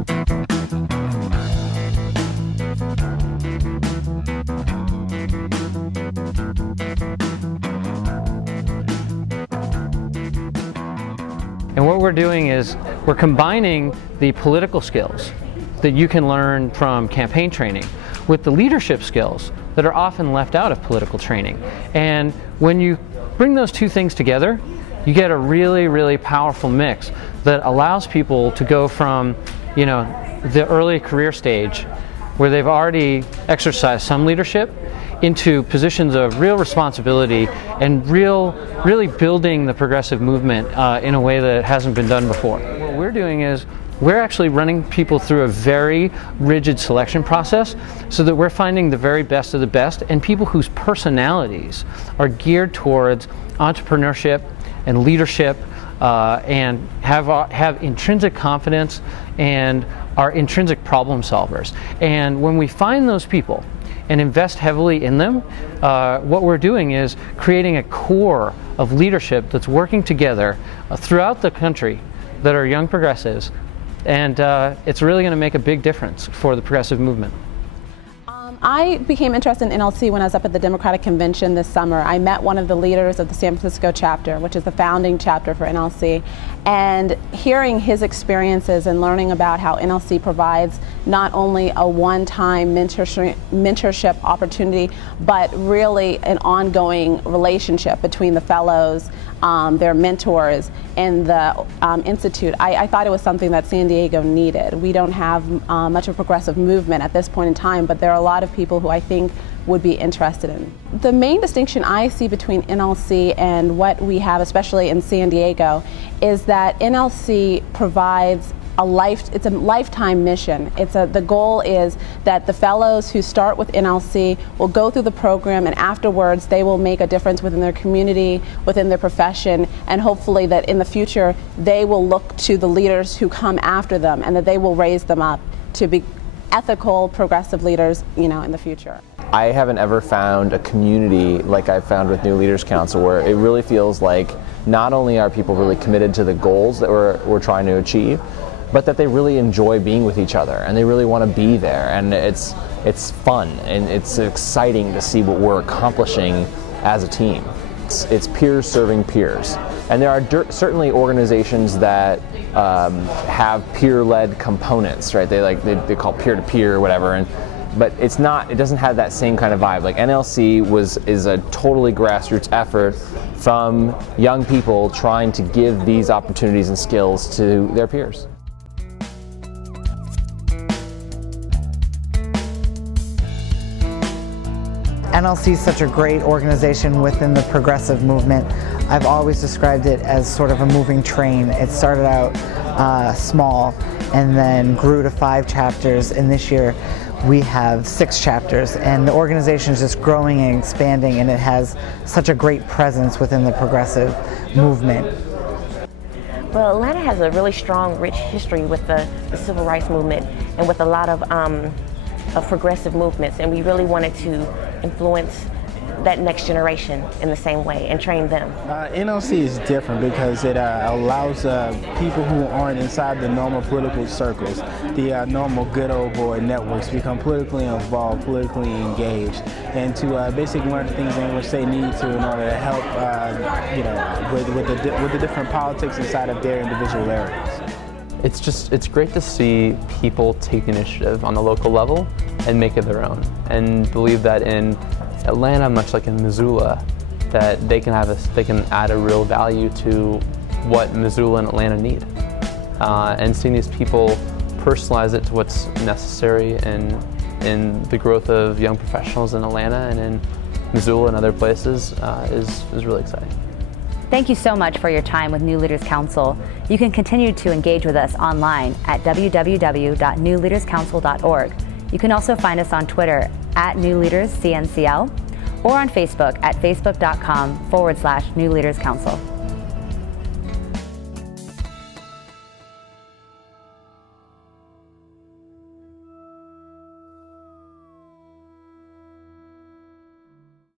And what we're doing is we're combining the political skills that you can learn from campaign training with the leadership skills that are often left out of political training. And when you bring those two things together, you get a really, really powerful mix that allows people to go from, you know, the early career stage where they've already exercised some leadership into positions of real responsibility and really building the progressive movement in a way that hasn't been done before. What we're doing is we're actually running people through a very rigid selection process so that we're finding the very best of the best and people whose personalities are geared towards entrepreneurship and leadership and have intrinsic confidence and are intrinsic problem solvers. And when we find those people and invest heavily in them, what we're doing is creating a core of leadership that's working together throughout the country that are young progressives, and it's really going to make a big difference for the progressive movement. I became interested in NLC when I was up at the Democratic Convention this summer. I met one of the leaders of the San Francisco chapter, which is the founding chapter for NLC, and hearing his experiences and learning about how NLC provides not only a one-time mentorship opportunity, but really an ongoing relationship between the fellows, their mentors, and the Institute. I thought it was something that San Diego needed. We don't have much of a progressive movement at this point in time, but there are a lot of people who I think would be interested in. The main distinction I see between NLC and what we have, especially in San Diego, is that NLC provides it's a lifetime mission. The goal is that the fellows who start with NLC will go through the program, and afterwards they will make a difference within their community, within their profession, and hopefully that in the future they will look to the leaders who come after them and that they will raise them up to be ethical, progressive leaders, you know, in the future. I haven't ever found a community like I've found with New Leaders Council, where it really feels like not only are people really committed to the goals that we're trying to achieve, but that they really enjoy being with each other and they really want to be there, and it's fun and it's exciting to see what we're accomplishing as a team. It's peers serving peers, and there are certainly organizations that have peer-led components, right? They call peer-to-peer or whatever, but it doesn't have that same kind of vibe. Like NLC is a totally grassroots effort from young people trying to give these opportunities and skills to their peers. NLC is such a great organization within the progressive movement. I've always described it as sort of a moving train. It started out small and then grew to 5 chapters, and this year we have 6 chapters, and the organization is just growing and expanding, and it has such a great presence within the progressive movement. Well, Atlanta has a really strong, rich history with the civil rights movement and with a lot of progressive movements, and we really wanted to influence that next generation in the same way and train them. NLC is different because it allows people who aren't inside the normal political circles, the normal good old boy networks, to become politically involved, politically engaged, and to basically learn the things in which they need to in order to help you know, with the different politics inside of their individual areas. It's great to see people take initiative on the local level and make it their own, and believe that in Atlanta, much like in Missoula, that they can add a real value to what Missoula and Atlanta need, and seeing these people personalize it to what's necessary in the growth of young professionals in Atlanta and in Missoula and other places is really exciting. Thank you so much for your time with New Leaders Council. You can continue to engage with us online at www.newleaderscouncil.org. You can also find us on Twitter at NewLeadersCNCL or on Facebook at facebook.com/New Leaders Council.